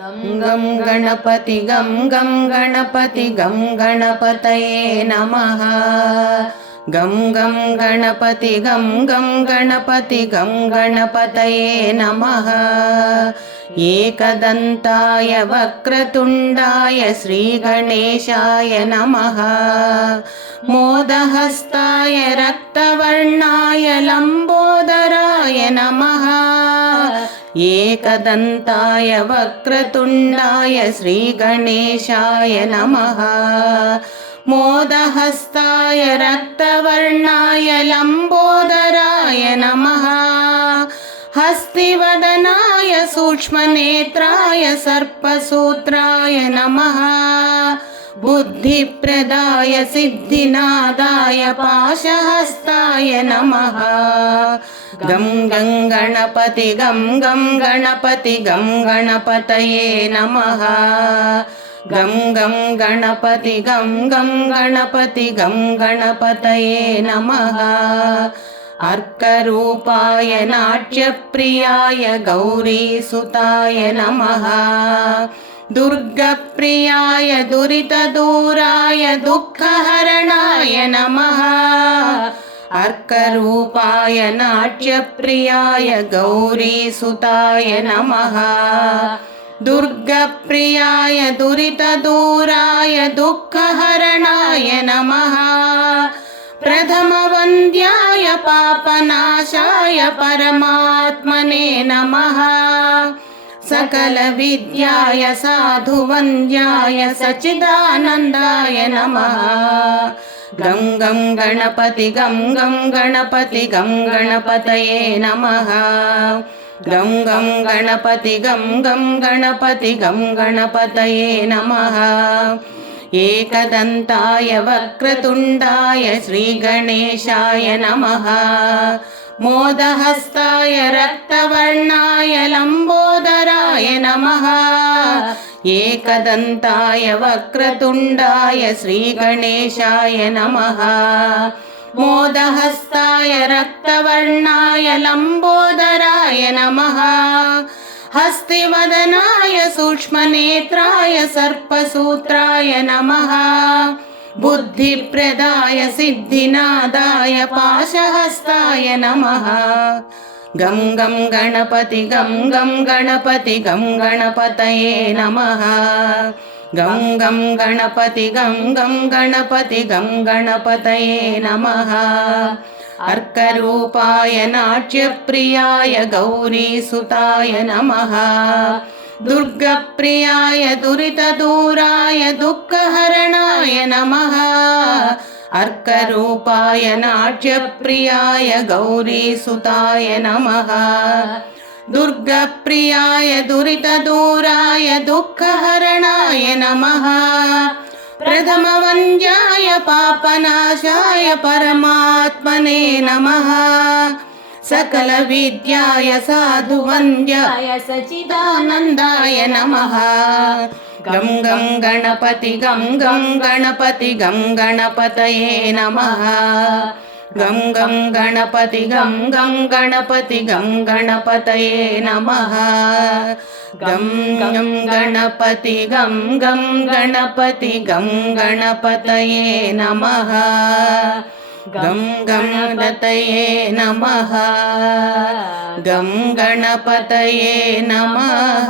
गं गं गणपति गं गं गणपति गं गणपतये नमः। गं गं गणपति गं गं गणपति गं गणपतये नमः। एकदन्ताय वक्रतुण्डाय श्रीगणेशाय नमः। मोदहस्ताय रक्तवर्णाय लम्बोदराय नमः। एकदन्ताय वक्रतुण्डाय श्रीगणेशाय नमः। मोदहस्ताय रक्तवर्णाय लम्बोदराय नमः। हस्तिवदनाय सूक्ष्मनेत्राय सर्पसूत्राय नमः। बुद्धिप्रदाय सिद्धिनादाय पाशहस्ताय नमः। गं गं गणपति गं गं गणपति गं गणपतये नमः। गं गं गणपति गं गं गणपति गं गणपतये नमः। अर्करूपाय नाट्यप्रियाय गौरीसुताय नमः। दुर्गप्रियाय दुरितदूराय दुःखहरणाय नमः। अर्करूपाय नाट्यप्रियाय गौरीसुताय नमः। दुर्गप्रियाय दुरितदूराय दुःखहरणाय नमः। प्रथमवन्द्याय पापनाशाय परमात्मने नमः। सकलविद्याय साधुवन्द्याय सच्चिदानन्दाय नमः। गं गं गणपति गं गं गणपति गं गणपतये नमः। गं गं गणपति गं गं गणपति गं गणपतये नमः। एकदन्ताय वक्रतुण्डाय श्रीगणेशाय नमः। मोदहस्ताय रक्तवर्णाय लम्बोदराय नमः। एकदन्ताय वक्रतुण्डाय श्रीगणेशाय नमः। मोदहस्ताय रक्तवर्णाय लम्बोदराय नमः। हस्तिवदनाय सूक्ष्मनेत्राय सर्पसूत्राय नमः। बुद्धिप्रदाय सिद्धिनादाय पाशहस्ताय नमः। गं गं गणपति गं गं गणपति गं गणपतये नमः। गं गं गणपति गं गं गणपति गं गणपतये नमः। अर्करूपाय नाट्यप्रियाय गौरीसुताय नमः। दुर्गप्रियाय दुरितदूराय दुःखहरणाय नमः। अर्करूपाय नाट्यप्रियाय गौरीसुताय नमः। दुर्गप्रियाय दुरितदूराय दुःखहरणाय नमः। प्रथमवन्द्याय पापनाशाय परमात्मने नमः। सकलविद्याय साधुवन्द्याय सच्चिदानन्दाय नमः। गं गं गणपति गं गं गणपति गं गणपतये नमः। गं गं गणपति गं गं गणपति गं गणपतये नमः। गं गं गणपति गं गं गणपति गं गणपतये नमः। गं गणपतये नमः। गं गणपतये नमः।